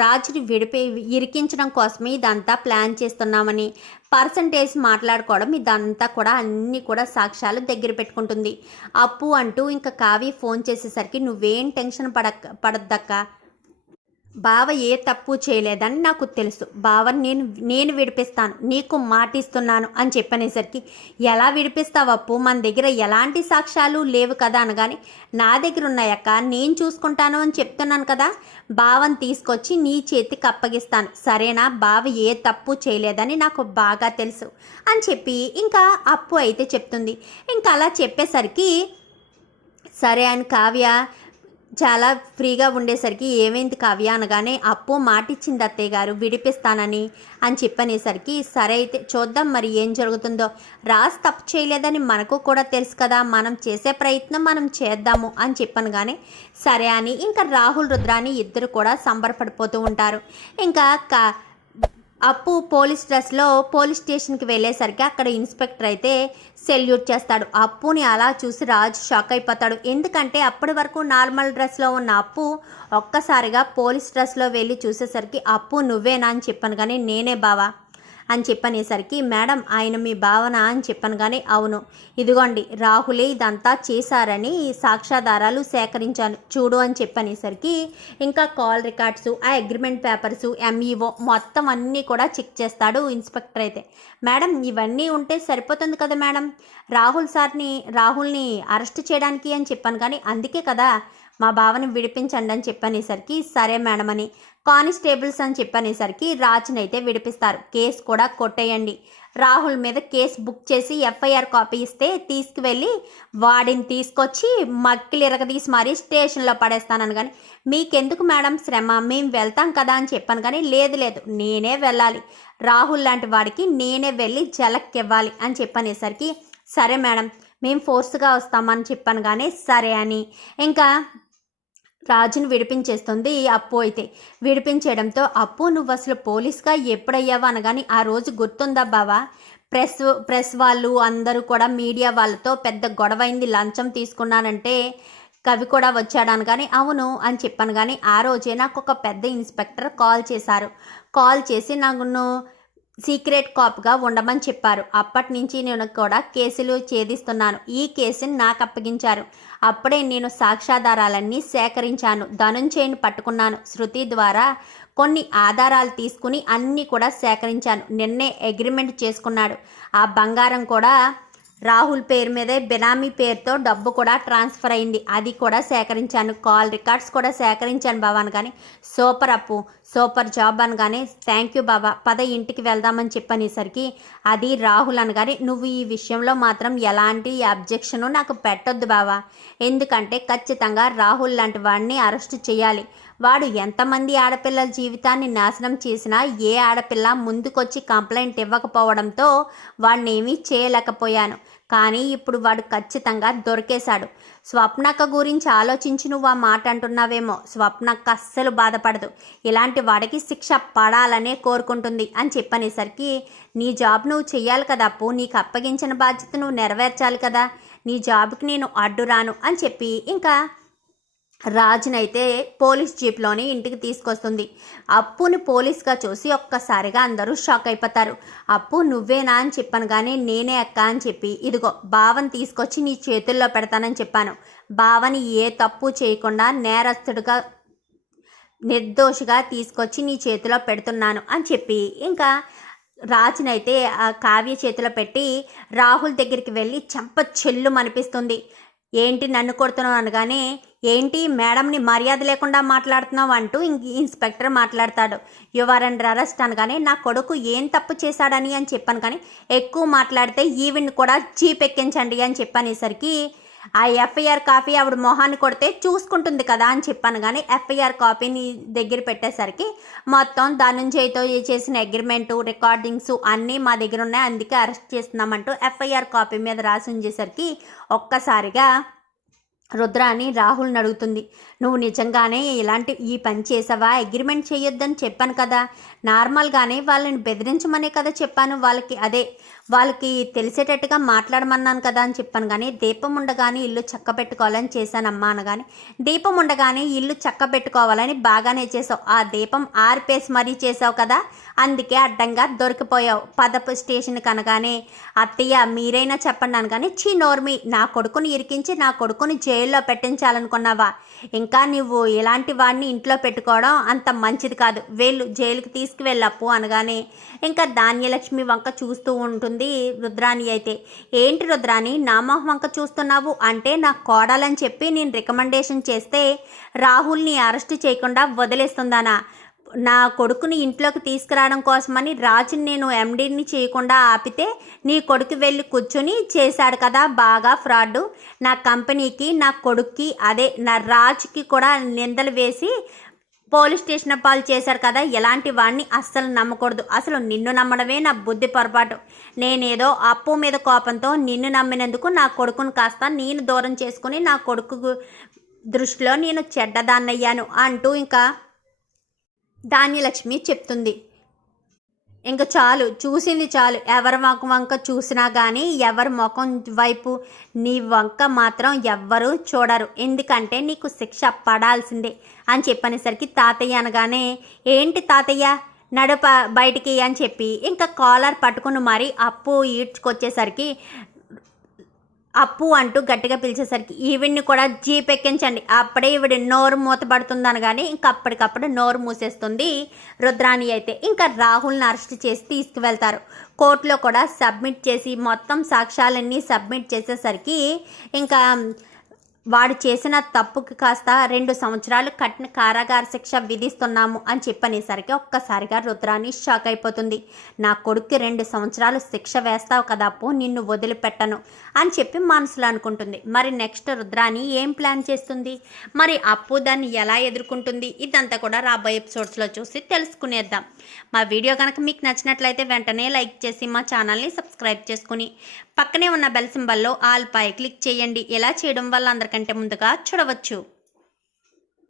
రాజుని విడిపి ఇరికించడం కోసమే ఇదంతా ప్లాన్ చేస్తున్నామని పర్సంటేజ్ మాట్లాడుకోవడం ఇదంతా కూడా అన్నీ కూడా సాక్ష్యాలు దగ్గర పెట్టుకుంటుంది. అప్పు అంటూ ఇంకా కావి ఫోన్ చేసేసరికి నువ్వేం టెన్షన్ పడక పడద్దక్క? బావ ఏ తప్పు చేయలేదని నాకు తెలుసు. బావ నేను నేను విడిపిస్తాను. నీకు మాటిస్తున్నాను అని చెప్పనేసరికి ఎలా విడిపిస్తావు అప్పు మన దగ్గర ఎలాంటి సాక్ష్యాలు లేవు కదా అనగాని నా దగ్గర ఉన్నాయక్క నేను చూసుకుంటాను అని చెప్తున్నాను కదా. బావని తీసుకొచ్చి నీ చేతికి అప్పగిస్తాను. సరేనా? బావ ఏ తప్పు చేయలేదని నాకు బాగా తెలుసు అని చెప్పి ఇంకా అప్పు అయితే చెప్తుంది. ఇంకా అలా చెప్పేసరికి సరే అని కావ్య చాలా ఫ్రీగా ఉండేసరికి ఏమైంది కావ్య అనగానే అప్పు మాటిచ్చింది అత్తయ్య గారు విడిపిస్తానని అని చెప్పనేసరికి సరే అయితే చూద్దాం మరి ఏం జరుగుతుందో. రాజ్ తప్పు చేయలేదని మనకు కూడా తెలుసు కదా మనం చేసే ప్రయత్నం మనం చేద్దాము అని చెప్పనగానే సరే అని ఇంకా రాహుల్ రుద్రాని ఇద్దరు కూడా సంబరపడిపోతూ ఉంటారు. ఇంకా కా అప్పు పోలీస్ డ్రెస్లో పోలీస్ స్టేషన్కి వెళ్ళేసరికి అక్కడ ఇన్స్పెక్టర్ అయితే సెల్యూట్ చేస్తాడు. అప్పుని అలా చూసి రాజు షాక్ అయిపోతాడు. ఎందుకంటే అప్పటి వరకు నార్మల్ డ్రెస్లో ఉన్న అప్పు ఒక్కసారిగా పోలీస్ డ్రెస్లో వెళ్ళి చూసేసరికి అప్పు నువ్వేనా అని చెప్పాను కానీ నేనే బావా. అని చెప్పనేసరికి మేడం ఆయన మీ భావన అని చెప్పాను కానీ అవును. ఇదిగోండి రాహులే ఇదంతా చేశారని సాక్ష్యాధారాలు సేకరించాను. చూడు అని చెప్పనేసరికి ఇంకా కాల్ రికార్డ్స్ ఆ అగ్రిమెంట్ పేపర్స్ ఎంఈఓ మొత్తం అన్నీ కూడా చెక్ చేస్తాడు ఇన్స్పెక్టర్ అయితే. మేడం ఇవన్నీ ఉంటే సరిపోతుంది కదా మేడం? రాహుల్ సార్ని రాహుల్ని అరెస్ట్ చేయడానికి అని చెప్పాను కానీ అందుకే కదా. మా బావని విడిపించండి అని చెప్పనేసరికి సరే మేడం అని. కానిస్టేబుల్స్ అని చెప్పనేసరికి రాజునైతే విడిపిస్తారు. కేసు కూడా కొట్టేయండి. రాహుల్ మీద కేసు బుక్ చేసి ఎఫ్ఐఆర్ కాపీ ఇస్తే తీసుకువెళ్ళి వాడిని తీసుకొచ్చి మక్కిలు ఇరగదీసి మరీ స్టేషన్లో పడేస్తానని కానీ మీకెందుకు మేడం శ్రమ? మేము వెళ్తాం కదా అని చెప్పాను కానీ లేదు లేదు. నేనే వెళ్ళాలి. రాహుల్ లాంటి వాడికి నేనే వెళ్ళి జలక్కివ్వాలి అని చెప్పనేసరికి సరే మేడం. మేము ఫోర్స్గా వస్తామని చెప్పాను కానీ సరే అని. ఇంకా రాజును విడిపించేస్తుంది అప్పు అయితే. విడిపించేయడంతో అప్పు నువ్వు అసలు పోలీస్గా ఎప్పుడయ్యావా అనగాని ఆ రోజు గుర్తుందా బావా? ప్రెస్ ప్రెస్ వాళ్ళు అందరూ కూడా మీడియా వాళ్ళతో పెద్ద గొడవైంది లంచం తీసుకున్నానంటే కవి కూడా వచ్చాడు కానీ అవును అని చెప్పాను కానీ ఆ రోజే నాకు ఒక పెద్ద ఇన్స్పెక్టర్ కాల్ చేశారు. కాల్ చేసి నన్ను సీక్రెట్ కాప్గా ఉండమని చెప్పారు. అప్పటి నుంచి నేను కూడా కేసులు ఛేదిస్తున్నాను. ఈ కేసుని నాకు అప్పగించారు. అప్పుడే నేను సాక్ష్యాధారాలన్నీ సేకరించాను. ధనుంజయని పట్టుకున్నాను. శృతి ద్వారా కొన్ని ఆధారాలు తీసుకుని అన్నీ కూడా సేకరించాను. నిన్నే అగ్రిమెంట్ చేసుకున్నాడు. ఆ బంగారం కూడా రాహుల్ పేరు మీదే బినామీ పేరుతో డబ్బు కూడా ట్రాన్స్ఫర్ అయింది. అది కూడా సేకరించాను. కాల్ రికార్డ్స్ కూడా సేకరించాను భవన్ కానీ సూపర్ అప్పు. సూపర్ జాబ్ అనగానే థ్యాంక్ యూ బాబా పద ఇంటికి వెళ్దామని చెప్పనేసరికి అది రాహుల్ అనగానే నువ్వు ఈ విషయంలో మాత్రం ఎలాంటి అబ్జెక్షను నాకు పెట్టొద్దు బావా. ఎందుకంటే ఖచ్చితంగా రాహుల్ లాంటి వాడిని అరెస్ట్ చేయాలి. వాడు ఎంతమంది ఆడపిల్లల జీవితాన్ని నాశనం చేసినా ఏ ఆడపిల్ల ముందుకొచ్చి కంప్లైంట్ ఇవ్వకపోవడంతో వాడిని ఏమీ చేయలేకపోయాను. కానీ ఇప్పుడు వాడు ఖచ్చితంగా దొరికేశాడు. స్వప్నక్క గురించి ఆలోచించి నువ్వు ఆ మాట అంటున్నావేమో. స్వప్నక్క అస్సలు బాధపడదు. ఇలాంటి వాడికి శిక్ష పడాలనే కోరుకుంటుంది అని చెప్పనేసరికి నీ జాబ్ నువ్వు చెయ్యాలి కదా అప్పు నీకు అప్పగించిన బాధ్యత నువ్వు నెరవేర్చాలి కదా నీ జాబ్కి నేను అడ్డు రాను అని చెప్పి ఇంకా రాజునైతే పోలీస్ జీప్లోని ఇంటికి తీసుకొస్తుంది. అప్పును పోలీస్గా చూసి ఒక్కసారిగా అందరూ షాక్ అయిపోతారు. అప్పు నువ్వేనా? అని చెప్పాను కానీ నేనే అక్క అని చెప్పి ఇదిగో బావని తీసుకొచ్చి నీ చేతుల్లో పెడతానని చెప్పాను. బావని ఏ తప్పు చేయకుండా నేరస్తుడిగా నిర్దోషిగా తీసుకొచ్చి నీ చేతిలో పెడుతున్నాను అని చెప్పి ఇంకా రాజునైతే ఆ కావ్య చేతిలో పెట్టి రాహుల్ దగ్గరికి వెళ్ళి చెంప చెల్లు అనిపిస్తుంది. ఏంటి నన్ను కొడుతున్నావు అనగానే ఏంటి మేడంని మర్యాద లేకుండా మాట్లాడుతున్నావు అంటూ ఇంక ఇన్స్పెక్టర్ మాట్లాడతాడు. యువర్ అండర్ అరెస్ట్ అనగానే నా కొడుకు ఏం తప్పు చేశాడని అని చెప్పాను కానీ ఎక్కువ మాట్లాడితే ఈవిని కూడా చీప్ ఎక్కించండి అని చెప్పనేసరికి ఆ ఎఫ్ఐఆర్ కాపీ ఆవిడ మొహాన్ని కొడితే చూసుకుంటుంది కదా అని చెప్పాను. కానీ ఎఫ్ఐఆర్ కాపీని దగ్గర పెట్టేసరికి మొత్తం ధనుంజయ్తో చేసిన అగ్రిమెంటు రికార్డింగ్స్ అన్నీ మా దగ్గర ఉన్నాయి. అందుకే అరెస్ట్ చేస్తున్నామంటూ ఎఫ్ఐఆర్ కాపీ మీద రాసి ఉంచేసరికి ఒక్కసారిగా రుద్ర అని రాహుల్ని అడుగుతుంది. నువ్వు నిజంగానే ఇలాంటి ఈ పని చేసావా? అగ్రిమెంట్ చేయొద్దని చెప్పాను కదా. నార్మల్గానే వాళ్ళని బెదిరించమనే కదా చెప్పాను. వాళ్ళకి అదే వాళ్ళకి తెలిసేటట్టుగా మాట్లాడమన్నాను కదా అని చెప్పాను. కానీ దీపం ఉండగానే ఇల్లు చక్క పెట్టుకోవాలని చేశానమ్మా అనగానే దీపం ఉండగానే ఇల్లు చక్క పెట్టుకోవాలని బాగానే చేసావు. ఆ దీపం ఆర్పేసి మరీ చేసావు కదా. అందుకే అడ్డంగా దొరికిపోయావు. పదపు స్టేషన్కి అనగానే అత్తయ్య మీరైనా చెప్పండి అనగానే చీ నోర్మి నా కొడుకుని ఇరికించి నా కొడుకుని జైల్లో పెట్టించాలనుకున్నావా? ఇంకా నువ్వు ఇలాంటి వాడిని ఇంట్లో పెట్టుకోవడం అంత మంచిది కాదు. వెళ్ళు జైలుకి తీసుకువెళ్ళప్పు అనగానే ఇంకా ధాన్యలక్ష్మి వంక చూస్తూ ఉంటుంది రుద్రాణి అయితే. ఏంటి రుద్రాణి నామహం వంక చూస్తున్నావు? అంటే నా కోడాలని చెప్పి నేను రికమెండేషన్ చేస్తే రాహుల్ని అరెస్ట్ చేయకుండా వదిలేస్తుందానా? నా కొడుకుని ఇంట్లోకి తీసుకురావడం కోసమని రాజుని నేను ఎండీని చేయకుండా ఆపితే నీ కొడుకు వెళ్ళి కూర్చొని చేశాడు కదా బాగా ఫ్రాడ్. నా కంపెనీకి నా కొడుక్కి అదే నా రాజుకి కూడా నిందలు వేసి పోలీస్ స్టేషన్ పాలు చేశారు కదా ఎలాంటి వాడిని అస్సలు నమ్మకూడదు. అసలు నిన్ను నమ్మడమే నా బుద్ధి పొరపాటు. నేనేదో అప్పు మీద కోపంతో నిన్ను నమ్మినందుకు నా కొడుకుని కాస్త నేను దూరం చేసుకుని నా కొడుకు దృష్టిలో నేను చెడ్డదాన్నయ్యాను అంటూ ఇంకా ధాన్యలక్ష్మి చెప్తుంది. ఇంకా చాలు చూసింది చాలు. ఎవరి మొఖం వంక చూసినా కానీ ఎవరి ముఖం వైపు నీ వంక మాత్రం ఎవ్వరూ చూడరు. ఎందుకంటే నీకు శిక్ష పడాల్సిందే అని చెప్పనేసరికి తాతయ్య అనగానే ఏంటి తాతయ్య? నడప బయటికి అని చెప్పి ఇంకా కాలర్ పట్టుకుని మరి అప్పు ఈడ్చుకొచ్చేసరికి అప్పు అంటూ గట్టిగా పిలిచేసరికి ఈవిడ్ని కూడా జీపెక్కించండి. అప్పుడే ఈవిడ నోరు మూతపడుతుంది అనగానే ఇంకా అప్పటికప్పుడు నోరు మూసేస్తుంది రుద్రాణి అయితే. ఇంకా రాహుల్ని అరెస్ట్ చేసి తీసుకువెళ్తారు. కోర్టులో కూడా సబ్మిట్ చేసి మొత్తం సాక్ష్యాలన్నీ సబ్మిట్ చేసేసరికి ఇంకా వాడు చేసిన తప్పుకి కాస్త రెండు సంవత్సరాలు కఠిన కారాగార శిక్ష విధిస్తున్నాము అని చెప్పనేసరికి ఒక్కసారిగా రుద్రాని షాక్ అయిపోతుంది. నా కొడుక్కి రెండు సంవత్సరాలు శిక్ష వేస్తావు కదా అప్పు నిన్ను వదిలిపెట్టను అని చెప్పి మనసులో అనుకుంటుంది. మరి నెక్స్ట్ రుద్రాని ఏం ప్లాన్ చేస్తుంది? మరి అప్పు దాన్ని ఎలా ఎదుర్కొంటుంది? ఇదంతా కూడా రాబోయే ఎపిసోడ్స్లో చూసి తెలుసుకునేద్దాం. మా వీడియో కనుక మీకు నచ్చినట్లయితే వెంటనే లైక్ చేసి మా ఛానల్ని సబ్స్క్రైబ్ చేసుకుని పక్కనే ఉన్న బెల్ సింబల్లో ఆల్ పై క్లిక్ చేయండి. ఇలా చేయడం వల్ల కంటే ముందుగా చూడవచ్చు.